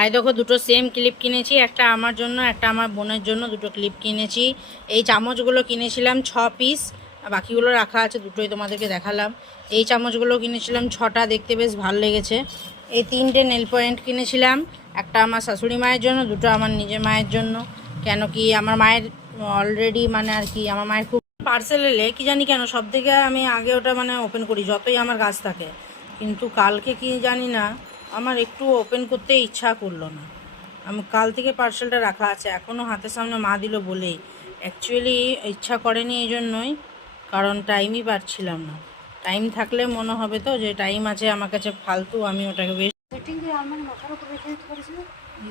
আর দেখো দুটো same clip কিনেছি, একটা আমার জন্য একটা আমার বোনের জন্য, দুটো ক্লিপ কিনেছি। এই চামচগুলো কিনেছিলাম 6 পিস, বাকিগুলো রাখা আছে, দুটোই তোমাদেরকে দেখালাম। এই চামচগুলো কিনেছিলাম 6টা, দেখতে বেশ ভালো লেগেছে। এই 3টে নেল পয়েন্ট কিনেছিলাম, একটা আমার শাশুড়ি মায়ের জন্য, দুটো আমার নিজের মায়ের জন্য। কেন কি আমার মায়ের অলরেডি মানে আর কি আমার মায়ের খুব পার্সেল এলে কি জানি কেন সব থেকে আমি আগে ওটা মানে ওপেন করি যতই আমার কাজ থাকে, কিন্তু কালকে কি জানি না আমার একটু ওপেন করতে ইচ্ছা করলো না। আমি কাল থেকে পার্সেলটা রাখা আছে, এখনও হাতের সামনে মা দিল বলেই অ্যাকচুয়ালি ইচ্ছা করেনি, এই জন্যই, কারণ টাইমই পাচ্ছিলাম না। টাইম থাকলে মনে হবে তো যে টাইম আছে আমার কাছে ফালতু, আমি ওটাকে বেশ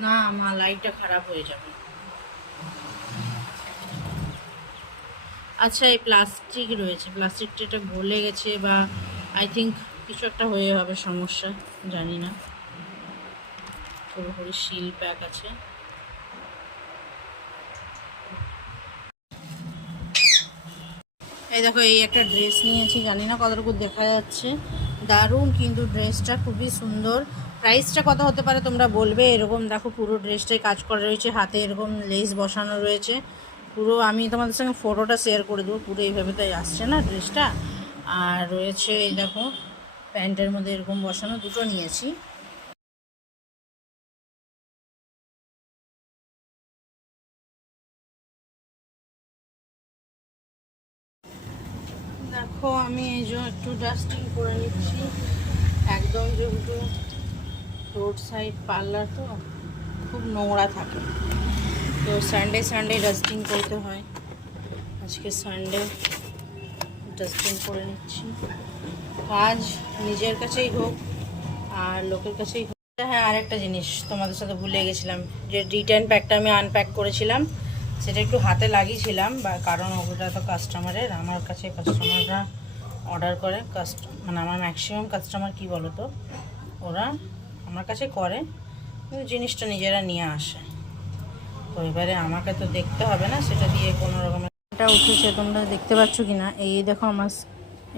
না, আমার লাইটটা খারাপ হয়ে যাবে। আচ্ছা, এই প্লাস্টিক রয়েছে, প্লাস্টিকটা এটা গলে গেছে বা আই থিঙ্ক কিছু একটা হয়ে হবে সমস্যা, জানি না। পুরোপুরি সিল প্যাক আছে। এই দেখো, এই একটা ড্রেস নিয়েছি, জানি না কতটুকু দেখা যাচ্ছে, দারুণ কিন্তু ড্রেসটা খুবই সুন্দর। প্রাইসটা কত হতে পারে তোমরা বলবে। এরকম দেখো পুরো ড্রেসটাই কাজ করা রয়েছে, হাতে এরকম লেস বসানো রয়েছে পুরো। আমি তোমাদের সঙ্গে ফটোটা শেয়ার করে দেবো, পুরো এইভাবে তাই আসছে না ড্রেসটা। আর রয়েছে এই দেখো প্যান্টের মধ্যে এরকম বসানো, দুটো নিয়েছি। দেখো আমি এই যে একটু ডাস্টিং করে নিচ্ছি, একদম যেহেতু রোড সাইড পার্লার তো খুব নোংরা থাকে, তো সানডে ডাস্টিং করতে হয়। আজকে সানডে ডাস্টিং করে নিচ্ছি, কাজ নিজের কাছেই হোক আর লোকের কাছেই হোক। হ্যাঁ, আরেকটা জিনিস তোমাদের সাথে ভুলে গেছিলাম, যে রিটার্ন প্যাকটা আমি আনপ্যাক করেছিলাম, সেটা একটু হাতে লাগিয়েছিলাম, বা কারণ ওটা তো কাস্টমারের, আমার কাছে কাস্টমাররা অর্ডার করে, মানে আমার ম্যাক্সিমাম কাস্টমার কি বলো তো, ওরা আমার কাছে করে কিন্তু জিনিসটা নিজেরা নিয়ে আসে। তো এবারে আমাকে তো দেখতে হবে না সেটা দিয়ে কোনো রকমের। এটা উঠেছে, তোমরা দেখতে পাচ্ছ কি না? এই দেখো আমার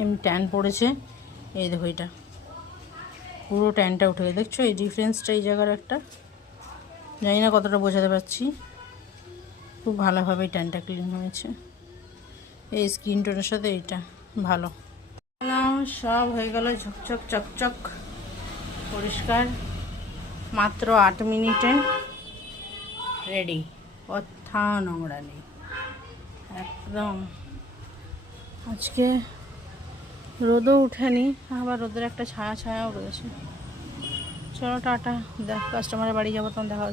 এমনি ট্যান পড়েছে, এই দেখো এটা পুরো ট্যানটা উঠে গেছে, দেখছো এই ডিফারেন্সটা এই জায়গার একটা, জানি না কতটা বোঝাতে পারছি। খুব ভালোভাবে ট্যানটা ক্লিন হয়েছে, এই স্কিন টোনের সাথে এইটা ভালো। সব হয়ে গেল ঝকঝক চকচক পরিষ্কার, মাত্র 8 মিনিটে রেডি, কথা নোংরা নেই একদম। আজকে রোদও উঠেনি, আবার রোদের একটা ছায়াও রয়েছে। চলো টাটা, কাস্টমারের বাড়ি যাবো, তখন দেখা